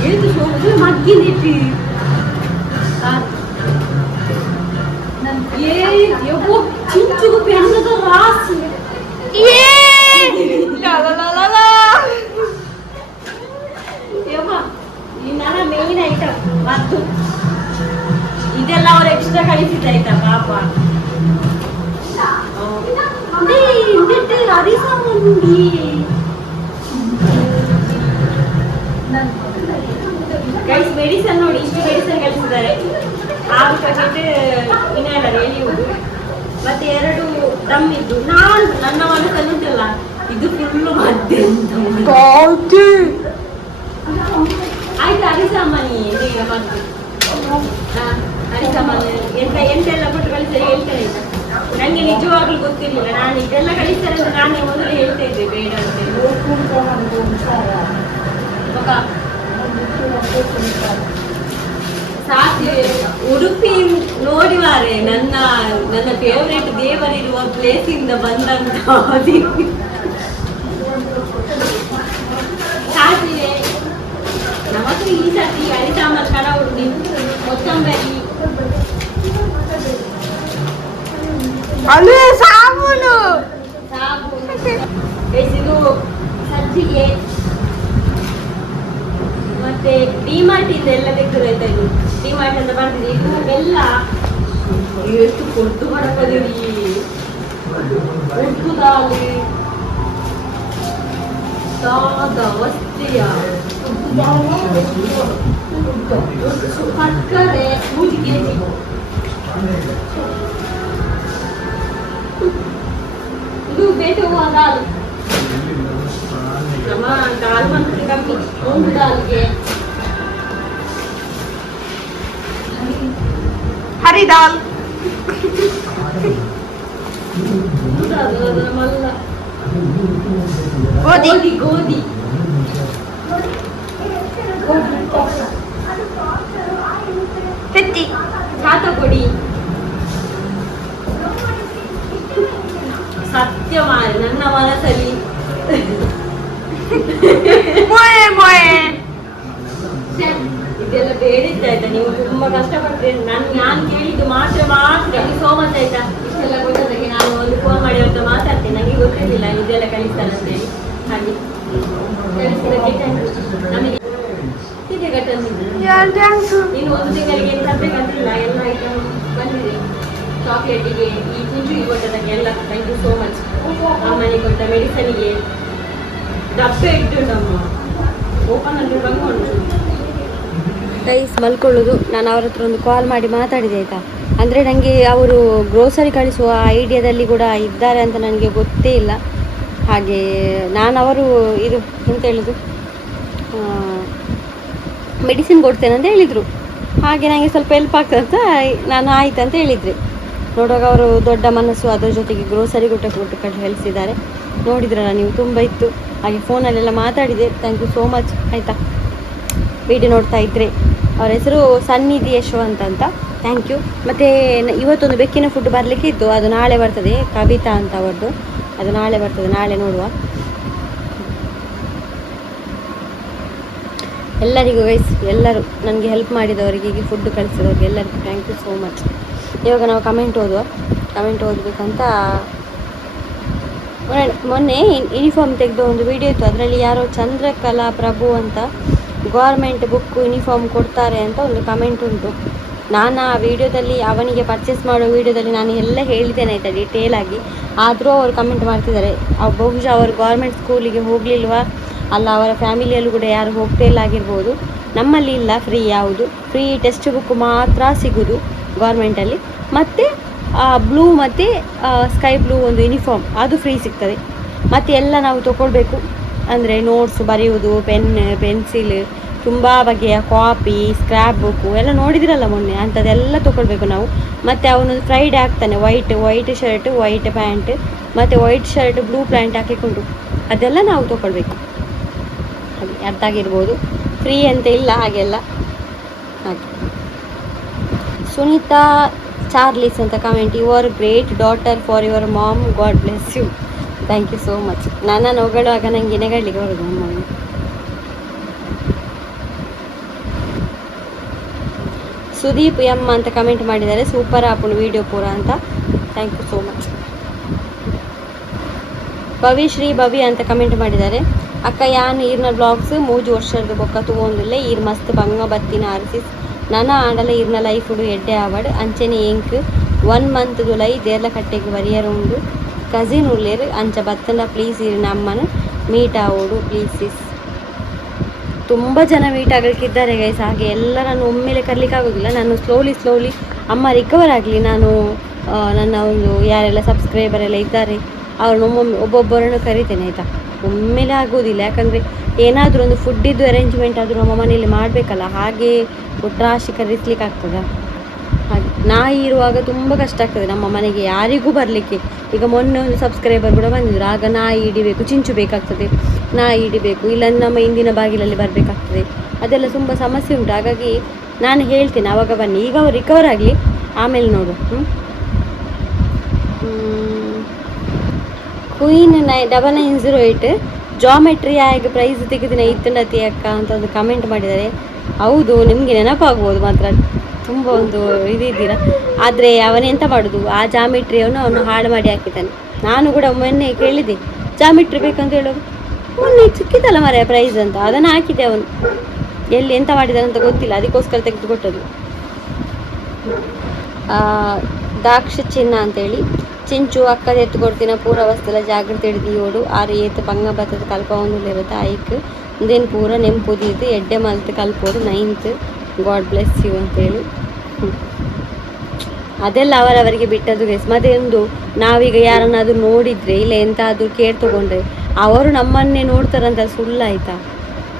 ಹೇಳ್ತು ಸೋಲು ಮಗ್ಗಿನ ಇಟ್ಟಿ ಯಪ್ಪೋ ಚಿಂಚುಗು ಬೆಣ್ಣದ ರಾಸು ಯಮ್ಮ ಈ ನನ್ನ ಮೇನ್ ಐಟಮ್ ಮತ್ತು ಇದೆಲ್ಲ ಅವ್ರು ಎಕ್ಸ್ಟ್ರಾ ಕಳಿಸಿದ್ದಾಯ್ತಾ ಪಾಪ ಗೈಸ್ ಮೆಡಿಸನ್ ನೋಡಿ ಇಷ್ಟು ಮೆಡಿಸನ್ ಕಳಿಸಿದ್ದಾರೆ 6 ಪ್ಯಾಕೆಟ್ ಇನ್ಹೇಲರ್ ಎಳೆಯುವುದು ಮತ್ತೆ 2 ದಮ್ ಇದ್ದು ನಾನು ನನ್ನ ಮನಸ್ಸಲ್ಲಿ ಉಂಟಲ್ಲ ಇದು ಫುಲ್ಲು ಮದ್ದೆ ಆಯ್ತು ಅರಿಸಾಮಾನಿ ಈಗ ಮದ್ದು ಅರಿಸಾಮಾನಿ ಎಂತೆಲ್ಲ ಕೊಟ್ಟು ಕಳಿಸ್ತಾರೆ ಹೇಳ್ತಾರೆ ಆಯ್ತಾ ನನಗೆ ನಿಜವಾಗ್ಲೂ ಗೊತ್ತಿರಲಿಲ್ಲ ನಾನು ಇದೆಲ್ಲ ಕಳಿಸ್ತಾರೆ ಅಂತ ನಾನೇ ಮೊದಲು ಹೇಳ್ತಾ ಇದ್ದೆ ಬೇಡ ಸಾಧ್ಯ ಉಡುಪಿ ನೋಡಿ ಮಾರೆ ನನ್ನ ಫೇವರೇಟ್ ದೇವರಿರುವ ಪ್ಲೇಸ್ ಇಂದ ಬಂದಂತ ಸಾಧ್ಯ ನಮಗೂ ಈ ಸರ್ತಿ ಅರಿಸಾಂಬಾರ್ ಕಡ ಉಂಡಿ ಕೊತ್ತಂಬರಿ ಅಲ್ಲೇ ಸಾಬೂನು ಇದು ಸಜ್ಜಿಗೆ ಮತ್ತೆ ಡಿಮಾರ್ಟ್ ಇಂದ ಎಲ್ಲ ತೆಗೆದಾಯ್ತಾ ಇದು ಡಿಮಾರ್ಟ್ ಅಂತ ಬರ್ತಿದೆ ಇದು ಬೆಲ್ಲ ಎಷ್ಟು ಕೊಟ್ಟು ಮಾಡಪ್ಪದಿರಿ ಉಪ್ಪು ದಾಲಿ ಸಾದ ವಸ್ತಿಯ ಸಕ್ಕರೆ 3 kg ಇದು ಬೇಟುವ ದಾಲ್ ನಮ್ಮ ದಾಲ್ ಮಂತ್ರಿ ಕಮ್ಮಿ ಮೂಂಗ್ ದಾಲ್ಗೆ ಹರಿ ದಾಲ್ ಮಲ್ಲ ಗೋಧಿ ಗೋಧಿ ತೆತ್ತಿ ಸಾತಪೊಡಿ ಸತ್ಯ ಮಾರಿ ನನ್ನ ಮನಸ್ಸಲ್ಲಿ ಇದೆಲ್ಲ ಬೇಡಿದ್ದಾಯ್ತಾ ನೀವು ತುಂಬಾ ಕಷ್ಟಪಡ್ತೀರಿ ನಾನು ಕೇಳಿದ್ದು ಮಾತ್ರ ಸೋ ಮಚ್ ಆಯ್ತಾ ಇಷ್ಟೆಲ್ಲ ಗೊತ್ತಾಗಿ ನಾನು ಒಂದು ಫೋನ್ ಮಾಡಿ ಅಂತ ಮಾತಾಡ್ತೇನೆ ನನಗೆ ಗೊತ್ತಿರಲಿಲ್ಲ ಇದೆಲ್ಲ ಕಲಿಸ್ತಾರೆ ಅಂತೇಳಿ ಹಾಗೆ ಕಲಿಸಿದ್ದಕ್ಕೆ ನಮಗೆ ಇನ್ನು 1 ತಿಂಗಳಿಗೆ ಏನು ತರಬೇಕಂತಿಲ್ಲ ಎಲ್ಲ ಐಟಮ್ ಬಂದಿದೆ ಚಾಕ್ಲೇಟಿಗೆ ಈ ಕುಂಜುಗಿ ಕೊಟ್ಟದಕ್ಕೆ ಎಲ್ಲ ಥ್ಯಾಂಕ್ ಯು ಸೋ ಮಚ್ ಅಮ್ಮನಿಗೆ ಕೊಟ್ಟ ಮೆಡಿಸನ್ಗೆ ಡಬ್ಬೆ ಇಟ್ಟು ನಮ್ಮ ಓಪನ್ ಅಲ್ಲಿ ಬಂದ್ಕೊಂಡು ಗೈಸ್ ಮಲ್ಕೊಳ್ಳೋದು ನಾನು ಅವ್ರ ಹತ್ರ ಒಂದು ಕಾಲ್ ಮಾಡಿ ಮಾತಾಡಿದೆ ಆಯಿತಾ ಅಂದರೆ ನನಗೆ ಅವರು ಗ್ರೋಸರಿ ಕಳಿಸುವ ಐಡಿಯಾದಲ್ಲಿ ಕೂಡ ಇದ್ದಾರೆ ಅಂತ ನನಗೆ ಗೊತ್ತೇ ಇಲ್ಲ ಹಾಗೆ ನಾನು ಅವರು ಇದು ಎಂತ ಹೇಳೋದು ಮೆಡಿಸಿನ್ ಕೊಡ್ತೇನೆ ಅಂತ ಹೇಳಿದರು ಹಾಗೆ ನನಗೆ ಸ್ವಲ್ಪ ಹೆಲ್ಪ್ ಆಗ್ತದೆ ಅಂತ ನಾನು ಆಯ್ತು ಅಂತ ಹೇಳಿದ್ರಿ ನೋಡುವಾಗ ಅವರು ದೊಡ್ಡ ಮನಸ್ಸು ಅದರ ಜೊತೆಗೆ ಗ್ರೋಸರಿ ಕೊಟ್ಟು ಕಳಿಸಿದ್ದಾರೆ ನೋಡಿದ್ರಲ್ಲ ನೀವು ತುಂಬ ಇತ್ತು ಹಾಗೆ ಫೋನಲ್ಲೆಲ್ಲ ಮಾತಾಡಿದೆ ಥ್ಯಾಂಕ್ ಯು ಸೋ ಮಚ್ ಆಯಿತಾ ವಿಡಿಯೋ ನೋಡ್ತಾ ಇದ್ದರೆ ಅವ್ರ ಹೆಸರು ಸನ್ನಿಧಿ ಯಶವಂತ್ ಅಂತ ಥ್ಯಾಂಕ್ ಯು ಮತ್ತು ಇವತ್ತೊಂದು ಬೆಕ್ಕಿನ ಫುಡ್ ಬರಲಿಕ್ಕೆ ಇತ್ತು ಅದು ನಾಳೆ ಬರ್ತದೆ ಕವಿತಾ ಅಂತ ಅವರದ್ದು ಅದು ನಾಳೆ ಬರ್ತದೆ ನಾಳೆ ನೋಡುವ ಎಲ್ಲರಿಗೂ ಗೈಸ್ ಎಲ್ಲರೂ ನನಗೆ ಹೆಲ್ಪ್ ಮಾಡಿದವರಿಗೆ ಹೀಗೆ ಫುಡ್ ಕಳಿಸಿದವ್ರಿಗೆ ಎಲ್ಲರಿಗೂ ಥ್ಯಾಂಕ್ ಯು ಸೋ ಮಚ್ ಇವಾಗ ನಾವು ಕಮೆಂಟ್ ಓದಬೇಕಂತ ಮೊನ್ನೆ ಯೂನಿಫಾರ್ಮ್ ತೆಗೆದು ಒಂದು ವಿಡಿಯೋ ಇತ್ತು ಅದರಲ್ಲಿ ಯಾರೋ ಚಂದ್ರಕಲಾ ಪ್ರಭು ಅಂತ ಗೌರ್ಮೆಂಟ್ ಬುಕ್ ಯೂನಿಫಾರ್ಮ್ ಕೊಡ್ತಾರೆ ಅಂತ ಒಂದು ಕಮೆಂಟ್ ಉಂಟು ನಾನು ಆ ವಿಡಿಯೋದಲ್ಲಿ ಅವನಿಗೆ ಪರ್ಚೇಸ್ ಮಾಡೋ ವಿಡಿಯೋದಲ್ಲಿ ನಾನು ಎಲ್ಲ ಹೇಳಿದ್ದೇನೆ ಆಯಿತಾ ಡೀಟೇಲ್ ಆಗಿ ಆದರೂ ಅವರು ಕಮೆಂಟ್ ಮಾಡ್ತಿದ್ದಾರೆ ಬಹುಶಃ ಅವರು ಗೌರ್ಮೆಂಟ್ ಸ್ಕೂಲಿಗೆ ಹೋಗಲಿಲ್ವಾ ಅಲ್ಲ ಅವರ ಫ್ಯಾಮಿಲಿಯಲ್ಲೂ ಕೂಡ ಯಾರು ಹೋಗ್ತಾ ಇಲ್ಲ ಆಗಿರ್ಬೋದು ನಮ್ಮಲ್ಲಿ ಇಲ್ಲ ಫ್ರೀ ಯಾವುದು ಫ್ರೀ ಟೆಕ್ಸ್ಟ್ ಬುಕ್ ಮಾತ್ರ ಸಿಗೋದು ಗೌರ್ಮೆಂಟಲ್ಲಿ ಮತ್ತು ಬ್ಲೂ ಮತ್ತು ಸ್ಕೈ ಬ್ಲೂ ಒಂದು ಯೂನಿಫಾರ್ಮ್ ಅದು ಫ್ರೀ ಸಿಗ್ತದೆ ಮತ್ತು ಎಲ್ಲ ನಾವು ತೊಗೊಳ್ಬೇಕು ಅಂದರೆ ನೋಟ್ಸ್ ಬರೆಯುವುದು, ಪೆನ್ಸಿಲ್, ತುಂಬ ಬಗೆಯ ಕಾಪಿ, ಸ್ಕ್ರ್ಯಾಪ್ ಬುಕ್ಕು ಎಲ್ಲ ನೋಡಿದಿರಲ್ಲ ಮೊನ್ನೆ, ಅಂಥದ್ದೆಲ್ಲ ತೊಗೊಳ್ಬೇಕು ನಾವು. ಮತ್ತು ಅವನೊಂದು ಫ್ರೈಡೆ ಆಗ್ತಾನೆ, ವೈಟ್ ಶರ್ಟ್, ವೈಟ್ ಪ್ಯಾಂಟ್, ಮತ್ತು ವೈಟ್ ಶರ್ಟ್ ಬ್ಲೂ ಪ್ಯಾಂಟ್ ಹಾಕಿಕೊಂಡು, ಅದೆಲ್ಲ ನಾವು ತೊಗೊಳ್ಬೇಕು. ಹಾಗೆ ಅರ್ಥ ಆಗಿರ್ಬೋದು. ಫ್ರೀ ಅಂತ ಇಲ್ಲ ಹಾಗೆಲ್ಲ. ಹಾಗೆ ಸುನೀತಾ ಚಾರ್ಲಿಸ್ ಅಂತ comment, you are great daughter for your mom, God bless you. Thank you so much. ನನ್ನನ್ನು ಹೊಗಳುವಾಗ ನನಗೆ ನೆಗಡ್ಲಿಕ್ಕೆ ಬರೋದು ಅಮ್ಮವನ್ನು. ಸುದೀಪ್ ಎಮ್ ಅಂತ ಕಮೆಂಟ್ ಮಾಡಿದ್ದಾರೆ, ಸೂಪರ್ ಆಪುಂಡು ವಿಡಿಯೋ ಪೂರ ಅಂತ. Thank you so much. Bhavishree Bhavi ಅಂತ ಕಮೆಂಟ್ ಮಾಡಿದ್ದಾರೆ, ಅಕ್ಕ ಯಾನ್ ಈರ್ನ ಬ್ಲಾಗ್ಸ್ 3 ವರ್ಷದ ಬೊಕ್ಕ ತಗೊಂಡಿಲ್ಲ, ಈರ್ ಮಸ್ತ್ ಬಂಗ ಬತ್ತಿನ ಆರ್ಸಿಸ್ ನನ್ನ ಆಂಡಲ ಈರ್ನ ಲೈಫ್ ಉಡು ಎಡ್ಡೆ ಆವಡ್ ಅಂಚೆನೆ ಎಂಕ್ 1 ಮಂತ್ ದುಲೈ ದೇರ್ಲ ಕಟ್ಟೆಗೆ ಬರಿಯರು ಉಂಡು ಕಸಿನ್ ಉಳ್ಳೇರು ಅಂಚ ಬತ್ತನ ಪ್ಲೀಸ್ ಈರ್ ನಮ್ಮನ ಮೀಟ್ ಆವೋಡು ಪ್ಲೀಸ್ ಸಿಸ್. ತುಂಬ ಜನ ಮೀಟ್ ಆಗಲಿಕ್ಕಿದ್ದಾರೆ ಗೈಸ್. ಹಾಗೆ ಎಲ್ಲರನ್ನು ಒಮ್ಮೆಲೆ ಕರಲಿಕ್ಕಾಗೋದಿಲ್ಲ. ನಾನು ಸ್ಲೋಲಿ ಅಮ್ಮ ರಿಕವರ್ ಆಗಲಿ, ನಾನು ನನ್ನ ಒಂದು ಯಾರೆಲ್ಲ ಸಬ್ಸ್ಕ್ರೈಬರ್ ಎಲ್ಲ ಇದ್ದಾರೆ ಅವ್ರನ್ನ ಒಬ್ಬೊಬ್ಬರನ್ನು ಕರಿತೇನೆ ಆಯಿತಾ. ಒಮ್ಮೆಲೆ ಆಗೋದಿಲ್ಲ, ಯಾಕಂದರೆ ಏನಾದರೂ ಒಂದು ಫುಡ್ಡಿದ್ದು ಅರೇಂಜ್ಮೆಂಟ್ ಆದರೂ ನಮ್ಮ ಮನೆಯಲ್ಲಿ ಮಾಡಬೇಕಲ್ಲ, ಹಾಗೆ ಒಟ್ರಾಶಿ ಕರೆಸ್ಲಿಕ್ಕೆ ಆಗ್ತದೆ. ಹಾಗೆ ನಾಯಿ ಇರುವಾಗ ತುಂಬ ಕಷ್ಟ ಆಗ್ತದೆ ನಮ್ಮ ಮನೆಗೆ ಯಾರಿಗೂ ಬರಲಿಕ್ಕೆ. ಈಗ ಮೊನ್ನೆ ಒಂದು ಸಬ್ಸ್ಕ್ರೈಬರ್ ಕೂಡ ಬಂದಿದ್ರು, ಆಗ ನಾಯಿ ಹಿಡಿಬೇಕು, ಚಿಂಚು ಬೇಕಾಗ್ತದೆ, ನಾಯಿ ಹಿಡಿಬೇಕು, ಇಲ್ಲ ನಮ್ಮ ಇಂದಿನ ಬಾಗಿಲಲ್ಲಿ ಬರಬೇಕಾಗ್ತದೆ, ಅದೆಲ್ಲ ತುಂಬ ಸಮಸ್ಯೆ ಉಂಟು. ಹಾಗಾಗಿ ನಾನು ಹೇಳ್ತೇನೆ ಆವಾಗ ಬನ್ನಿ. ಈಗ ಅವ್ರು ರಿಕವರ್ ಆಗಲಿ, ಆಮೇಲೆ ನೋಡು. ಕ್ವೀನ್ 9908 ಜಾಮೆಟ್ರಿ ಆಗಿ ಪ್ರೈಸ್ ತೆಗೆದಿನ ಇತ್ತಂಡತಿ ಅಕ್ಕ ಅಂತ ಒಂದು ಕಮೆಂಟ್ ಮಾಡಿದ್ದಾರೆ. ಹೌದು, ನಿಮಗೆ ನೆನಪಾಗ್ಬೋದು ಮಾತ್ರ, ತುಂಬ ಒಂದು ಇದಿದ್ದೀರ. ಆದರೆ ಅವನೆಂತ ಮಾಡೋದು, ಆ ಜಾಮೆಟ್ರಿಯನ್ನು ಅವನು ಹಾಳು ಮಾಡಿ ಹಾಕಿದ್ದಾನೆ. ನಾನು ಕೂಡ ಮೊನ್ನೆ ಕೇಳಿದ್ದೆ ಜಾಮೆಟ್ರಿ ಬೇಕಂತ ಹೇಳೋದು, ಮೊನ್ನೆ ಸಿಕ್ಕಿದ್ದಲ್ಲ ಮರ ಪ್ರೈಸ್ ಅಂತ, ಅದನ್ನು ಹಾಕಿದ್ದೆ. ಅವನು ಎಲ್ಲಿ ಎಂತ ಮಾಡಿದಾನಂತ ಗೊತ್ತಿಲ್ಲ, ಅದಕ್ಕೋಸ್ಕರ ತೆಗೆದುಕೊಟ್ಟದು. ದಾಕ್ಷ ಚಿನ್ನ ಅಂತೇಳಿ, ಚಿಂಚು ಅಕ್ಕದ ಎತ್ತು ಕೊಡ್ತೀನ ಪೂರ ವಸ್ತುಲ ಜಾಗೃತಿ ಹಿಡಿದಿಯೋಡು 6 ಏತು ಪಂಗ ಬತ್ತದ ಕಲ್ಪ ಒಂದು ಇರುತ್ತೆ ಐಕ್ ದೆನ್ ಪೂರ ನೆಂಪುದೀತು ಎಡ್ಡೆ ಮಲ್ತು ಕಲ್ಪೋಡು 9th ಗಾಡ್ ಬ್ಲೆಸ್ ಯು ಅಂತೇಳಿ. ಅದೆಲ್ಲ ಅವರವರಿಗೆ ಬಿಟ್ಟದ್ದು ಗೈಸ್. ಮತ್ತೆ ಒಂದು ನಾವೀಗ ಯಾರನ್ನಾದರೂ ನೋಡಿದರೆ ಇಲ್ಲ ಎಂತಾದರೂ ಕೇರ್ ತೊಗೊಂಡ್ರೆ ಅವರು ನಮ್ಮನ್ನೇ ನೋಡ್ತಾರಂತ ಸುಳ್ಳಾಯ್ತಾ?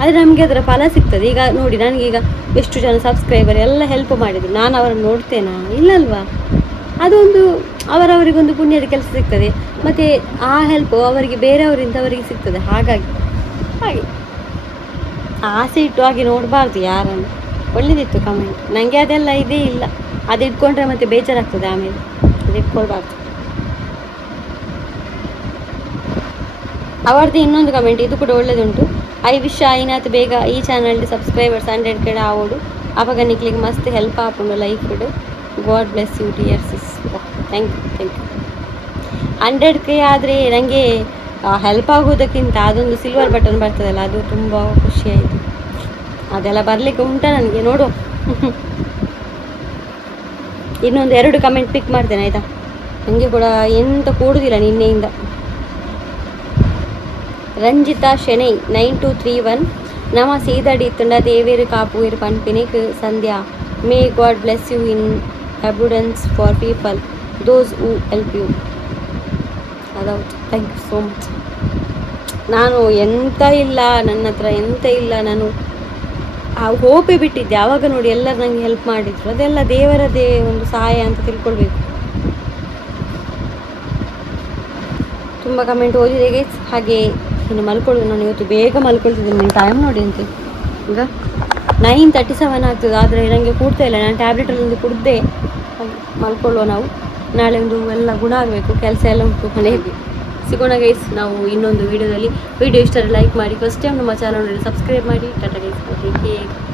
ಆದರೆ ನಮಗೆ ಅದರ ಫಲ ಸಿಗ್ತದೆ. ಈಗ ನೋಡಿ, ನನಗೀಗ ಎಷ್ಟು ಜನ ಸಬ್ಸ್ಕ್ರೈಬರ್ ಎಲ್ಲ ಹೆಲ್ಪ್ ಮಾಡಿದ್ರು, ನಾನು ಅವರನ್ನು ನೋಡ್ತೇನಾ? ಇಲ್ಲಲ್ವಾ? ಅದೊಂದು ಅವರವರಿಗೊಂದು ಪುಣ್ಯದ ಕೆಲಸ ಸಿಗ್ತದೆ, ಮತ್ತು ಆ ಹೆಲ್ಪು ಅವರಿಗೆ ಬೇರೆಯವರಿಂದ ಅವರಿಗೆ ಸಿಗ್ತದೆ. ಹಾಗಾಗಿ ಹಾಗೆ ಆಸೆ ಇಟ್ಟು ಹಾಗೆ ನೋಡಬಾರ್ದು ಯಾರನ್ನು. ಒಳ್ಳೆದಿತ್ತು ಕಮೆಂಟ್. ನನಗೆ ಅದೆಲ್ಲ ಇದೇ ಇಲ್ಲ, ಅದು ಇಟ್ಕೊಂಡ್ರೆ ಮತ್ತೆ ಬೇಜಾರಾಗ್ತದೆ ಆಮೇಲೆ, ಅದು ಇಟ್ಕೊಳ್ಬಾರ್ದು. ಅವರದ್ದು ಇನ್ನೊಂದು ಕಮೆಂಟ್, ಇದು ಕೂಡ ಒಳ್ಳೆದುಂಟು. ಐ ವಿಶ್ ಐನಾತ್ ಬೇಗ ಈ ಚಾನಲ್ ಸಬ್ಸ್ಕ್ರೈಬರ್ಸ್ 100K ಆವೋಡು ಆವಾಗ ನಿಕ್ಲಿಗೆ ಮಸ್ತ್ ಹೆಲ್ಪ್ ಆಪುಂಡು ಲೈಫ್ ಇಡು. God bless you dear sis. Thank you 100K ಆದರೆ ನನಗೆ ಹೆಲ್ಪ್ ಆಗೋದಕ್ಕಿಂತ ಅದೊಂದು ಸಿಲ್ವರ್ ಬಟನ್ ಬರ್ತದಲ್ಲ, ಅದು ತುಂಬ ಖುಷಿಯಾಯಿತು. ಅದೆಲ್ಲ ಬರಲಿಕ್ಕೆ ಉಂಟಾ ನನಗೆ, ನೋಡು. ಇನ್ನೊಂದು 2 ಕಮೆಂಟ್ ಪಿಕ್ ಮಾಡ್ತೇನೆ ಆಯಿತಾ? ನನಗೆ ಕೂಡ ಎಂತ ಕೂಡುವುದಿಲ್ಲ ನಿನ್ನೆಯಿಂದ. ರಂಜಿತಾ ಶೆಣೈ 9231 ನಮ ಸೀದಡಿ ತುಂಡ ದೇವೇರು ಕಾಪುವಿರು ಪನ್ಪಿನಿಕ್ Sandhya may God bless you in abundance for people those who help you. ಅದೌದು, ಥ್ಯಾಂಕ್ ಯು ಸೋ ಮಚ್. ನಾನು ಎಂತ ಇಲ್ಲ, ನನ್ನ ಹತ್ರ ಎಂತ ಇಲ್ಲ, ನಾನು ಆ ಹೋಪೆ ಬಿಟ್ಟಿದ್ದೆ. ಆವಾಗ ನೋಡಿ ಎಲ್ಲರೂ ನನಗೆ ಹೆಲ್ಪ್ ಮಾಡಿದ್ರು. ಅದೆಲ್ಲ ದೇವರದೇ ಒಂದು ಸಹಾಯ ಅಂತ ತಿಳ್ಕೊಳ್ಬೇಕು. ತುಂಬ ಕಮೆಂಟ್ ಓದಿದೆ ಗೈಸ್. ಹಾಗೆ ಇನ್ನು ಮಲ್ಕೊಳ್ಳೋದು. ನಾನು ಇವತ್ತು ಬೇಗ ಮಲ್ಕೊಳ್ತಿದ್ದೀನಿ. ನನ್ನ ಟೈಮ್ ನೋಡಿ ಅಂತ ಈಗ 9:37 ಆಗ್ತದೆ, ಆದರೆ ನನಗೆ ಕೂಡ್ತಾ ಇಲ್ಲ. ನಾನು ಟ್ಯಾಬ್ಲೆಟಲ್ಲಿ ಕುಡ್ದೆ ಮಲ್ಕೊಳ್ಳುವ. ನಾವು ನಾಳೆ ಒಂದು ಎಲ್ಲ ಗುಣ ಆಗಬೇಕು, ಕೆಲಸ ಎಲ್ಲ ಉಂಟು ಮನೆಯಲ್ಲಿ. ಸಿಗೋಣ ಗೈಸ್ ನಾವು ಇನ್ನೊಂದು ವೀಡಿಯೋದಲ್ಲಿ. ವಿಡಿಯೋ ಇಷ್ಟ ಲೈಕ್ ಮಾಡಿ, ಫಸ್ಟ್ ಟೈಮ್ ನಮ್ಮ ಚಾನಲ್ ಸಬ್ಸ್ಕ್ರೈಬ್ ಮಾಡಿ. ಟಾಟಾ ಗೈಸ್.